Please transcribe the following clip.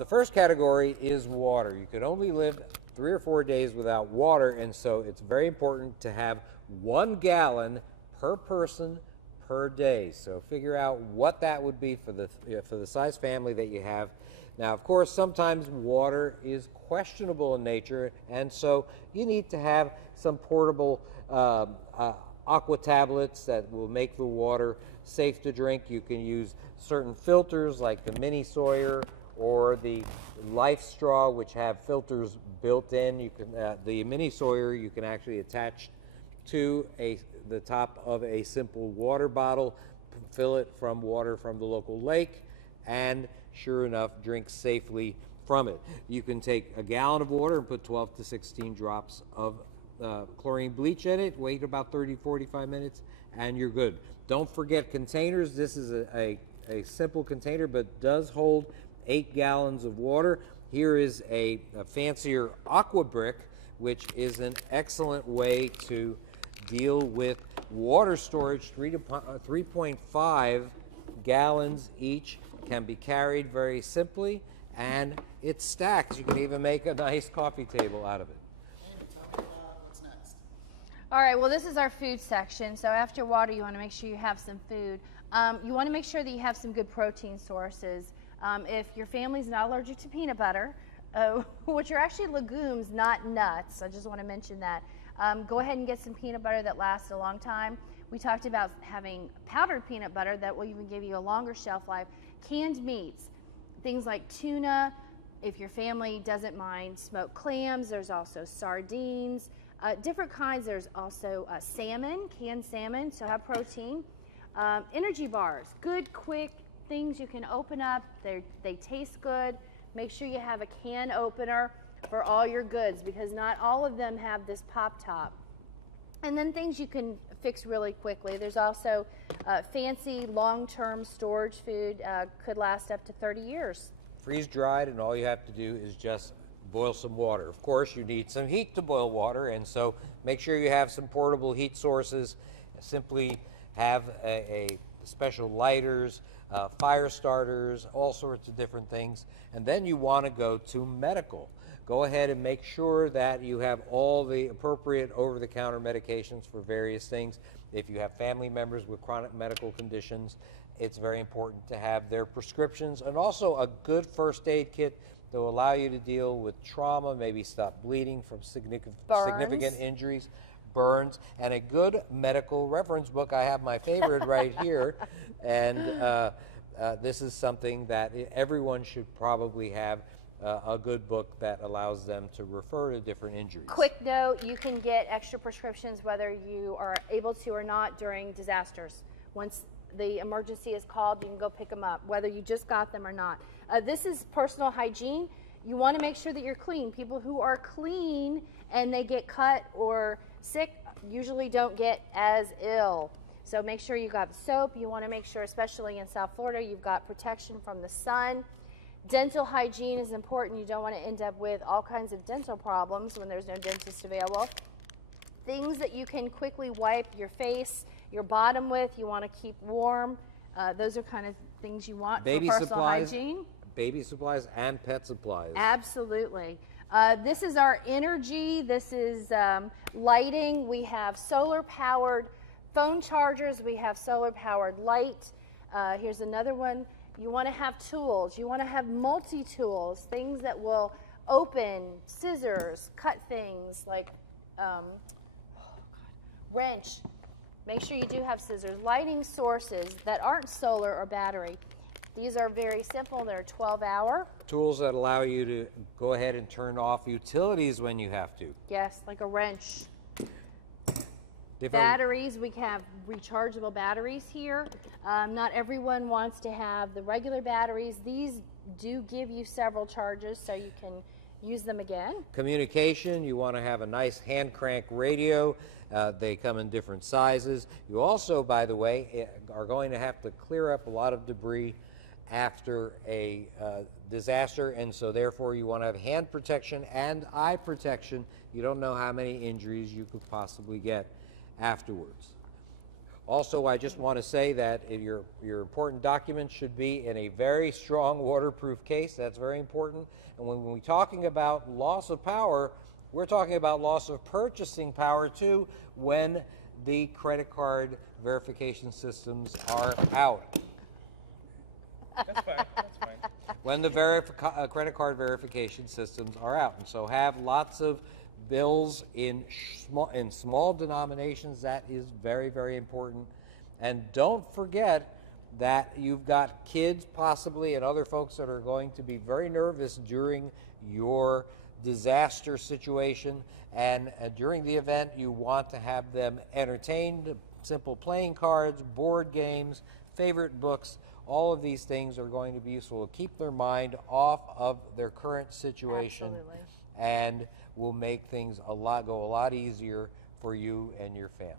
The first category is water. You can only live 3 or 4 days without water, and so it's very important to have 1 gallon per person per day. So figure out what that would be for the size family that you have. Now, of course, sometimes water is questionable in nature, and so you need to have some portable aqua tablets that will make the water safe to drink. You can use certain filters like the Mini Sawyer or the Life Straw, which have filters built in. You can the Mini Sawyer you can actually attach to the top of a simple water bottle, fill it from water from the local lake, and sure enough, drink safely from it. You can take a gallon of water and put 12 to 16 drops of chlorine bleach in it, wait about 30-45 minutes, and you're good. Don't forget containers. This is a simple container, but does hold 8 gallons of water. Here is a fancier aqua brick, which is an excellent way to deal with water storage. 3.5 gallons each, can be carried very simply, and it stacks. You can even make a nice coffee table out of it. What's next? All right, well, this is our food section. So after water, you want to make sure you have some food. You want to make sure that you have some good protein sources. If your family's not allergic to peanut butter, which are actually legumes, not nuts, I just want to mention that, go ahead and get some peanut butter that lasts a long time. We talked about having powdered peanut butter that will even give you a longer shelf life. Canned meats, things like tuna, if your family doesn't mind smoked clams. There's also sardines, different kinds. There's also salmon, canned salmon, so have protein. Energy bars, good, quick things you can open up. They taste good. Make sure you have a can opener for all your goods, because not all of them have this pop top. And then things you can fix really quickly. There's also fancy long-term storage food, could last up to 30 years. Freeze dried, and all you have to do is just boil some water. Of course, you need some heat to boil water, and so make sure you have some portable heat sources. Simply have a special lighters, fire starters, all sorts of different things. And then you want to go to medical. Go ahead and make sure that you have all the appropriate over-the-counter medications for various things. If you have family members with chronic medical conditions, it's very important to have their prescriptions, and also a good first aid kit that will allow you to deal with trauma, maybe stop bleeding from significant injuries, burns, and a good medical reference book. I have my favorite right here, and this is something that everyone should probably have. A good book that allows them to refer to different injuries. Quick note, you can get extra prescriptions whether you are able to or not during disasters. Once the emergency is called, you can go pick them up, whether you just got them or not. This is personal hygiene. You want to make sure that you're clean. People who are clean and they get cut or sick usually don't get as ill. So make sure you got soap. You want to make sure, especially in South Florida, you've got protection from the sun. Dental hygiene is important. You don't want to end up with all kinds of dental problems when there's no dentist available. Things that you can quickly wipe your face, your bottom with, you want to keep warm. Those are kind of things you want for personal hygiene. Baby supplies and pet supplies. Absolutely. This is our energy. This is lighting. We have solar-powered phone chargers. We have solar-powered light. Here's another one. You want to have tools. You want to have multi-tools, things that will open, scissors, cut things like wrench. Make sure you do have scissors. Lighting sources that aren't solar or battery. These are very simple. They're 12-hour. Tools that allow you to go ahead and turn off utilities when you have to. Yes, like a wrench. Batteries, we have rechargeable batteries here. Not everyone wants to have the regular batteries. These do give you several charges, so you can use them again. Communication, you want to have a nice hand crank radio. They come in different sizes. You also, by the way, are going to have to clear up a lot of debris after a disaster, and so therefore you want to have hand protection and eye protection. You don't know how many injuries you could possibly get afterwards. Also, I just want to say that your important documents should be in a very strong waterproof case. That's very important. And when we're talking about loss of power, we're talking about loss of purchasing power too when the credit card verification systems are out. That's fine. That's fine. When the credit card verification systems are out. And so have lots of bills in small denominations. That is very, very important. And don't forget that you've got kids possibly and other folks that are going to be very nervous during your disaster situation. And during the event, you want to have them entertained. Simple playing cards, board games, favorite books. All of these things are going to be useful to keep their mind off of their current situation. Absolutely. And will make things go a lot easier for you and your family.